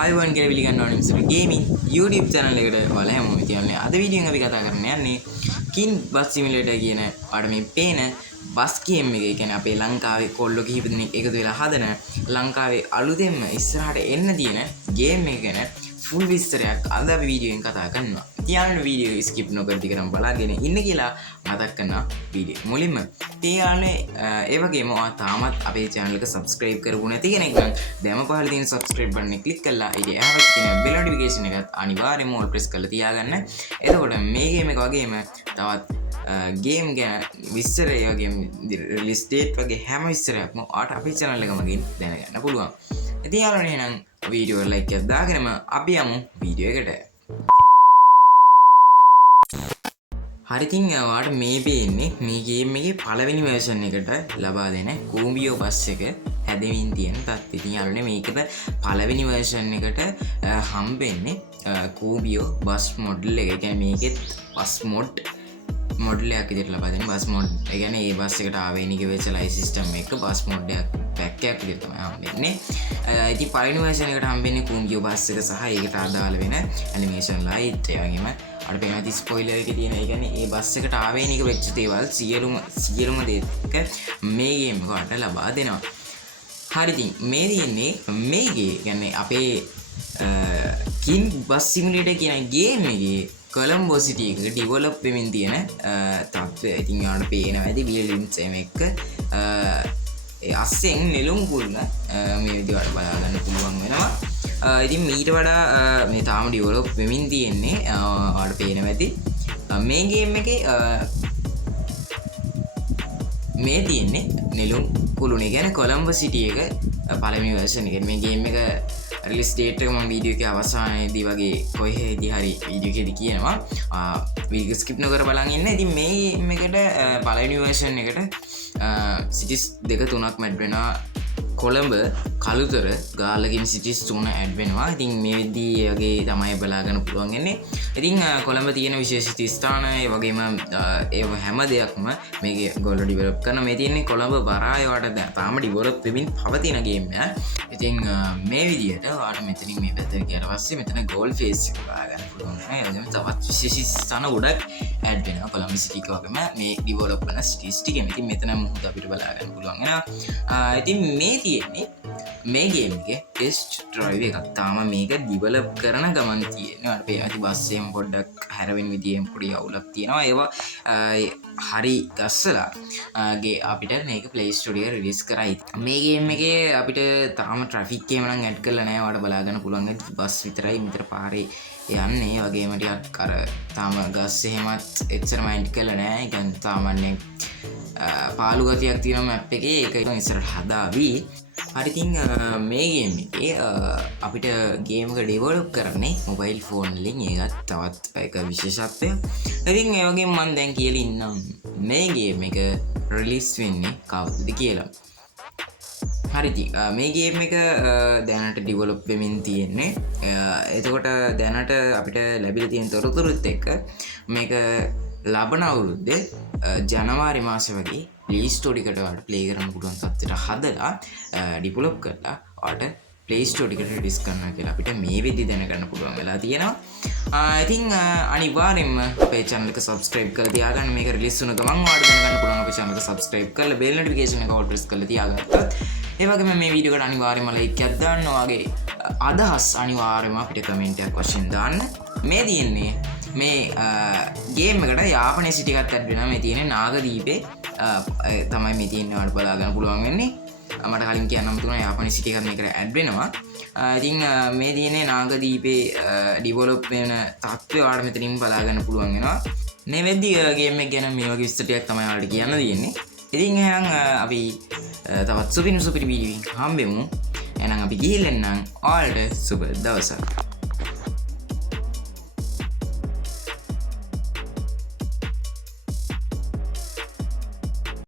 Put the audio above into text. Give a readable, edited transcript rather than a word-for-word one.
ආයුබෝවන් කියලා පිළිගන්න ඕනේ මිසුරු ගේමින් YouTube channel එකට ඔයාලා හැමෝම තියන්නේ. අද වීඩියෝ එක අපි කතා කරන්න යන්නේ King Bus Simulator කියන ඔයාලට මේ පේන බස් ගේම් එක. ඒ කියන්නේ අපේ ලංකාවේ කොල්ලෝ කිහිප දෙනෙක් එකතු වෙලා හදන ලංකාවේ අලුතෙන්ම ඉස්සරහට එන්න තියෙන ගේම් එක ගැන ෆුල් විස්තරයක් අද අපි වීඩියෝ එකෙන් කතා කරනවා. ඉතින් වීඩියෝ එක ස්කිප් නොකර දිගටම බලාගෙන ඉන්න කියලා මතක් කරනවා වීඩියෝ මුලින්ම. තියානේ ඒ වගේම ඔයා තාමත් අපේ channel එක subscribe කරපු නැති කෙනෙක් නම් දැන්ම පහළ තියෙන subscribe button එක click කරලා ඊට එහාට තියෙන bell notification එකත් අනිවාර්යයෙන්ම all press කරලා තියාගන්න. එතකොට මේ ගේම් එක වගේම තවත් ගේම් ගැන විස්තර ඒ වගේම release date වගේ හැම විස්තරයක්ම ඔයාට අපේ channel එක මගින් දැනගන්න පුළුවන්. ඉතින් යාළුවනේ එහෙනම් වීඩියෝ එක like එකක් දාගෙනම අපි යමු වීඩියෝ එකට. හරි ඉතින් ඔයාලට මේ පේන්නේ මේ ගේම් එකේ පළවෙනි version එකට ලබා දෙන කූඹියෝ බස් එක හැදෙමින් තියෙන තත්. ඉතින් යාළුවනේ මේකේ පළවෙනි version එකට හම්බෙන්නේ කූඹියෝ බස් මොඩල් එක. ඒ කියන්නේ මේකෙත් බස් මොඩල් එකක් විදිහට ලබා දෙන බස් මොඩ්. ඒ කියන්නේ මේ බස් එකට ආවේනික වෙච්ච ලයිෆ් සිස්ටම් එක බස් මොඩ් එකක් පැක් එකක් විදිහට තමයි හම්බෙන්නේ. ඉතින් පළවෙනි version එකට හම්බෙන්නේ කූඹියෝ බස් එක සහ ඒකට අදාළ වෙන ඇනිමේෂන් ලයිට් ඒ වගේම අර පේන ස්පොයිලර් එකේ තියෙන ඒ කියන්නේ ඒ බස් එකට ආවේනික වෙච්ච දේවල් සියලුම දේක මේ ගේම් එක වලට ලබා දෙනවා. හරි ඉතින් මේ තියෙන්නේ මේකේ කියන්නේ අපේ King Bus Simulator කියන ගේම් එකේ කොලම්බෝ සිටි එක ඩෙවලොප් වෙමින් තියෙන තත්ත්වය. ඉතින් ඔයාලට පේනවා ඇති බිල්ඩින්ග්ස් එක ඒ අස්සෙන් නෙළුම් කුල්ල මේ විදිහට බලා ගන්න පුළුවන් වෙනවා. ඉතින් මීට වඩා මේ තාම ඩෙවලොප් වෙමින් තියෙන්නේ ඔයාලට පේනවා ඇති මේ ගේම් එකේ මේ තියෙන්නේ නෙළුම් කුළුනේ කියන්නේ කොලම්බෝ සිටි එක පළවෙනි version එක. මේ ගේම් එක release date එක මම වීඩියෝ එකේ අවසානයේදී වගේ කොහෙදී හරි වීඩියෝ එකේදී කියනවා. වීඩියෝ ස්කිප් නොකර බලන් ඉන්න. ඉතින් මේ ගේම් එකට පළවෙනි version එකට cities 2-3ක් මැඩ් වෙනවා. කොළඹ කළුතර ගාල්ලකින් සිටිස් 3 ඇඩ් වෙනවා. ඉතින් මේ විදිහේ වගේ තමයි බලා ගන්න පුළුවන් වෙන්නේ. ඉතින් කොළඹ තියෙන විශේෂිත ස්ථාන ඒ වගේම ඒ හැම දෙයක්ම මේකේ ගොල්ලෝ ඩෙවලොප් කරන මේ තියෙන්නේ කොළඹ වරාය වට තාම ඩෙවලොප් වෙමින් පවතින ගේම් එකක්. ඉතින් මේ විදිහට ඔයාලට මෙතනින් මේ පැත්තට ගියාට පස්සේ මෙතන ගෝල් ෆේස් එක බලා ගන්න පුළුවන්. ඒ වගේම තවත් විශේෂිත ස්ථාන ගොඩක් ඇඩ් වෙනවා. කොළඹ සිටි එක වගේම මේ ඩෙවලොප් කරන සිටිස් ටිකෙම. ඉතින් මෙතන මුහුද අපිට බලා ගන්න පුළුවන් වෙනවා. ඉතින් මේ මේ ගේම් එකේ ටෙස්ට් ඩ්‍රයිව් එකක් තාම මේක ඩෙවලොප් කරන ගමන් තියෙනවා. අපේ ඇති බස් එකෙන් පොඩ්ඩක් හැරවෙන විදියෙන් පොඩි අවුලක් තියෙනවා. ඒවා හරි ගස්සලා අපිට මේක Play Store එකේ රිලීස් කරයි. මේ ගේම් එකේ අපිට තාම ට්‍රැෆික් එකම නම් ඇඩ් කරලා නැහැ. ඔයාලට බලා ගන්න පුළුවන් ඇති බස් විතරයි මෙතන පාරේ යන්නේ. ඒ වගේම ටිකක් අර තාම ගස් එහෙමත් එච්චරම ඇඩ් කරලා නැහැ. ඒ කියන්නේ සාමාන්‍යයෙන් පාළු ගතියක් තියෙනවා මැප් එකේ. ඒක ඉස්සරහට හදාවි. හරි ඉතින් මේ ගේම් එකේ අපිට ගේම් එක ඩෙවලොප් කරන්නේ මොබයිල් ෆෝන් වලින්. ඒකත් තවත් එක විශේෂත්වයක්. ඉතින් ඒ වගේම මම දැන් කියලා ඉන්නම් මේ ගේම් එක රිලීස් වෙන්නේ කවදද කියලා. හරි ඉතින් මේ ගේම් එක දැනට ඩෙවලොප් වෙමින් තියෙන්නේ. එතකොට දැනට අපිට ලැබිලා තියෙන තොරතුරුත් එක්ක මේක ලබන අවුරුද්දේ ජනවාරි මාසෙ වගේ Play Store එකට ඔයාලට play කරන්න පුළුවන් තත්ත්වයට හදලා ඩෙවලොප් කරලා ඔයාලට Play Store එකට රිලීස් කරනවා කියලා අපිට මේ වෙද්දි දැනගන්න පුළුවන් වෙලා තියෙනවා. ඉතින් අනිවාර්යෙන්ම අපේ channel එක subscribe කරලා තියාගන්න. මේක රිලීස් වුණ ගමන් ඔයාලට දැනගන්න පුළුවන් අපේ channel එක subscribe කරලා bell notification එක all press කරලා තියාගත්තොත් ඒ වගේම මේ වීඩියෝ එකට අනිවාර්යයෙන්ම like එකක් දාන්න. ඔයාගේ අදහස් අනිවාර්යයෙන්ම අපිට comment එකක් වශයෙන් දාන්න. මේ තියෙන්නේ මේ ගේම් එකට යාපනයේ සිටි එකක් ඇඩ් වෙනවා. මේ තියෙන්නේ නාගදීපේ තමයි මේ තියෙන්නේ. ඔයාලට බලා ගන්න පුළුවන් වෙන්නේ. මට කලින් කියන්නම තුන යාපනයේ සිටි එකක් මේකට ඇඩ් වෙනවා. ඉතින් මේ තියෙන්නේ නාගදීපේ ඩෙවලොප් වෙන තත්ත්වය ඔයාලට මෙතනින් බලා ගන්න පුළුවන් වෙනවා. මේ වෙද්දි ගේම් එක ගැන මේ වගේ විස්තර ටිකක් තමයි ඔයාලට කියන්න තියෙන්නේ. ඉතින් එහෙනම් අපි තවත් සුපිරි වීඩියෝ එකකින් හම්බෙමු. එහෙනම් අපි ගිහින් එන්නම්. ඔයාලට සුබ දවසක්.